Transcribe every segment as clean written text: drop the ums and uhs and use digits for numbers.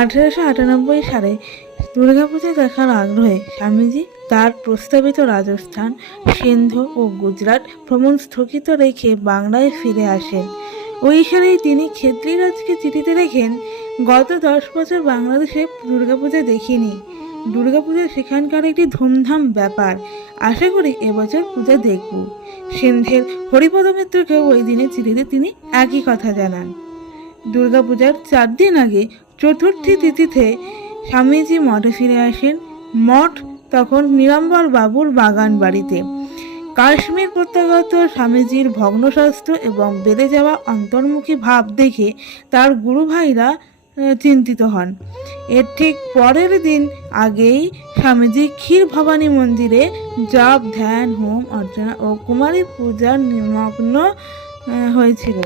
1898 সালে দুর্গাপূজা দেখার আগ্রহে স্বামীজি তার প্রস্তাবিত রাজস্থান, সিন্ধু ও গুজরাট ভ্রমণ স্থগিত রেখে বাংলায় ফিরে আসেন। ওই সালেই তিনি খেতড়িরাজকে চিঠিতে লেখেন, গত 10 বছর বাংলাদেশে দুর্গাপূজা দেখিনি। দুর্গাপূজা সেখানকার একটি ধুমধাম ব্যাপার, আশা করি এবছর পূজা দেখব। সিন্ধের হরিপদ মিত্রকে ওই দিনের চিঠিতে তিনি একই কথা জানান। দুর্গাপূজার 4 দিন আগে চতুর্থী তিথিতে স্বামীজি মঠে ফিরে আসেন। মঠ তখন নিরাম্বর বাবুর বাগান বাড়িতে। কাশ্মীর প্রত্যাগত স্বামীজির ভগ্ন স্বাস্থ্য এবং বেড়ে যাওয়া অন্তর্মুখী ভাব দেখে তার গুরু ভাইরা চিন্তিত হন। এর ঠিক পরের দিন আগেই স্বামীজি ক্ষীর ভবানী মন্দিরে জপ, ধ্যান, হোম, অর্চনা ও কুমারী পূজার নিমগ্ন হয়েছিল।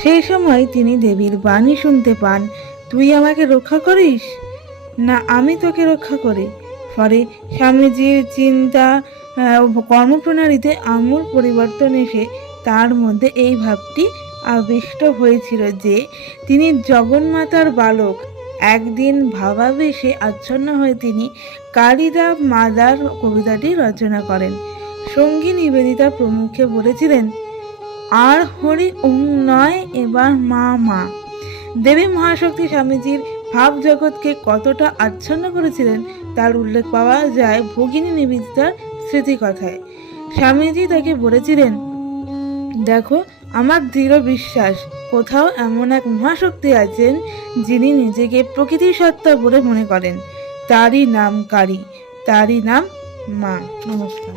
সেই সময় তিনি দেবীর বাণী শুনতে পান, তুই আমাকে রক্ষা করিস না আমি তোকে রক্ষা করি। ফলে স্বামীজির চিন্তা কর্মপ্রণালীতে আমূল পরিবর্তন এসে তার মধ্যে এই ভাবটি আবিষ্ট হয়েছিল যে তিনি জগন্মাতার বালক। একদিন ভাবাবেশে আচ্ছন্ন হয়ে তিনি কালিদা মাদার কবিতাটি রচনা করেন। সঙ্গী নিবেদিতা প্রমুখে বলেছিলেন, আর হরি ওম নয়, এবার মা মা। দেবী মহাশক্তি স্বামীজির ভাব জগৎকে কতটা আচ্ছন্ন করেছিলেন তার উল্লেখ পাওয়া যায় ভগিনী নিবেদিতার স্মৃতিকথায়। স্বামীজি তাকে বলেছিলেন, দেখো, আমার দৃঢ় বিশ্বাস কোথাও এমন এক মহাশক্তি আছেন যিনি নিজেকে প্রকৃতির সত্তা বলে মনে করেন। তারই নাম কালী, তারই নাম মা। নমস্কার।